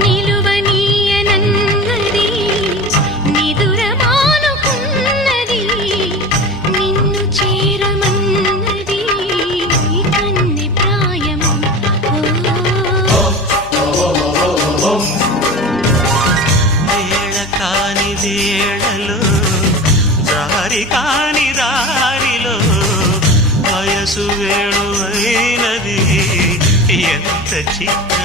నిలువనీయనన్నది నిదురమానుకున్నది నిన్ను చేరమన్నది కన్నె ప్రాయము వేళ కాని వేళలో దారి కాని దారిలో వయసు వేణువైనది ఎంత చిత్ర